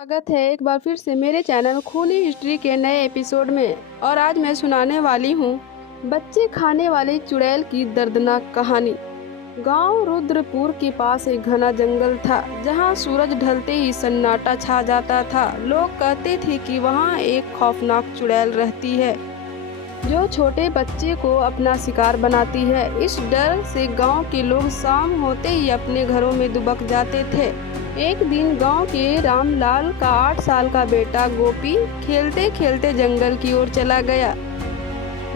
स्वागत है एक बार फिर से मेरे चैनल खूनी हिस्ट्री के नए एपिसोड में। और आज मैं सुनाने वाली हूँ बच्चे खाने वाली चुड़ैल की दर्दनाक कहानी। गांव रुद्रपुर के पास एक घना जंगल था जहां सूरज ढलते ही सन्नाटा छा जाता था। लोग कहते थे कि वहां एक खौफनाक चुड़ैल रहती है जो छोटे बच्चे को अपना शिकार बनाती है। इस डर से गांव के लोग शाम होते ही अपने घरों में दुबक जाते थे। एक दिन गांव के रामलाल का 8 साल का बेटा गोपी खेलते खेलते जंगल की ओर चला गया।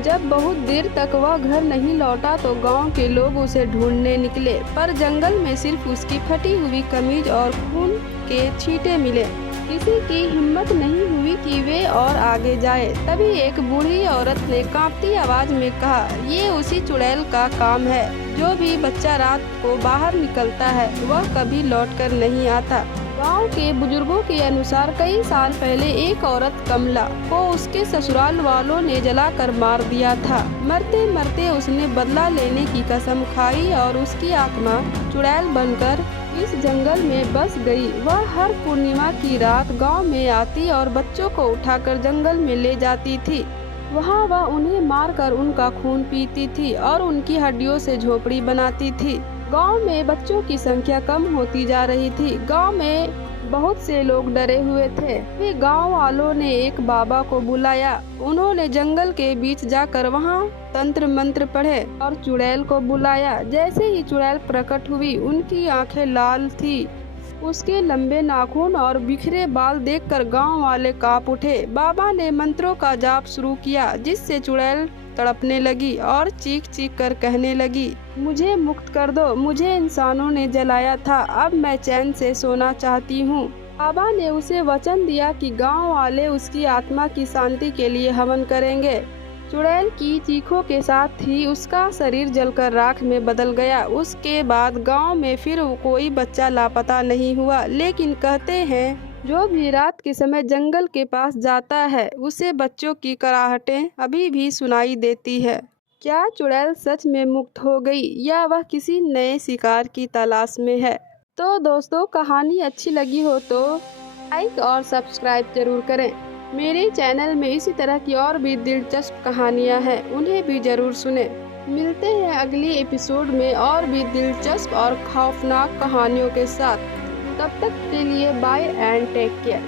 जब बहुत देर तक वह घर नहीं लौटा तो गांव के लोग उसे ढूंढने निकले, पर जंगल में सिर्फ उसकी फटी हुई कमीज और खून के छींटे मिले। किसी की हिम्मत नहीं हुई कि वे और आगे जाए। तभी एक बूढ़ी औरत ने कांपती आवाज में कहा, ये उसी चुड़ैल का काम है। जो भी बच्चा रात को बाहर निकलता है वह कभी लौटकर नहीं आता। गांव के बुजुर्गों के अनुसार कई साल पहले एक औरत कमला को उसके ससुराल वालों ने जलाकर मार दिया था। मरते मरते उसने बदला लेने की कसम खाई और उसकी आत्मा चुड़ैल बनकर इस जंगल में बस गई। वह हर पूर्णिमा की रात गांव में आती और बच्चों को उठाकर जंगल में ले जाती थी। वहां वह उन्हें मारकर उनका खून पीती थी और उनकी हड्डियों से झोपड़ी बनाती थी। गांव में बच्चों की संख्या कम होती जा रही थी। गांव में बहुत से लोग डरे हुए थे। वे गांव वालों ने एक बाबा को बुलाया। उन्होंने जंगल के बीच जाकर वहां तंत्र मंत्र पढ़े और चुड़ैल को बुलाया। जैसे ही चुड़ैल प्रकट हुई उनकी आंखें लाल थी। उसके लंबे नाखून और बिखरे बाल देखकर गांव वाले कांप उठे। बाबा ने मंत्रों का जाप शुरू किया जिससे चुड़ैल तड़पने लगी और चीख चीख कर कहने लगी, मुझे मुक्त कर दो, मुझे इंसानों ने जलाया था, अब मैं चैन से सोना चाहती हूँ। बाबा ने उसे वचन दिया कि गांव वाले उसकी आत्मा की शांति के लिए हवन करेंगे। चुड़ैल की चीखों के साथ ही उसका शरीर जलकर राख में बदल गया। उसके बाद गांव में फिर कोई बच्चा लापता नहीं हुआ। लेकिन कहते हैं जो भी रात के समय जंगल के पास जाता है उसे बच्चों की कराहटें अभी भी सुनाई देती है। क्या चुड़ैल सच में मुक्त हो गई या वह किसी नए शिकार की तलाश में है? तो दोस्तों, कहानी अच्छी लगी हो तो लाइक और सब्सक्राइब जरूर करें। मेरे चैनल में इसी तरह की और भी दिलचस्प कहानियां हैं, उन्हें भी जरूर सुनें। मिलते हैं अगली एपिसोड में और भी दिलचस्प और खौफनाक कहानियों के साथ। तब तक के लिए बाय एंड टेक केयर।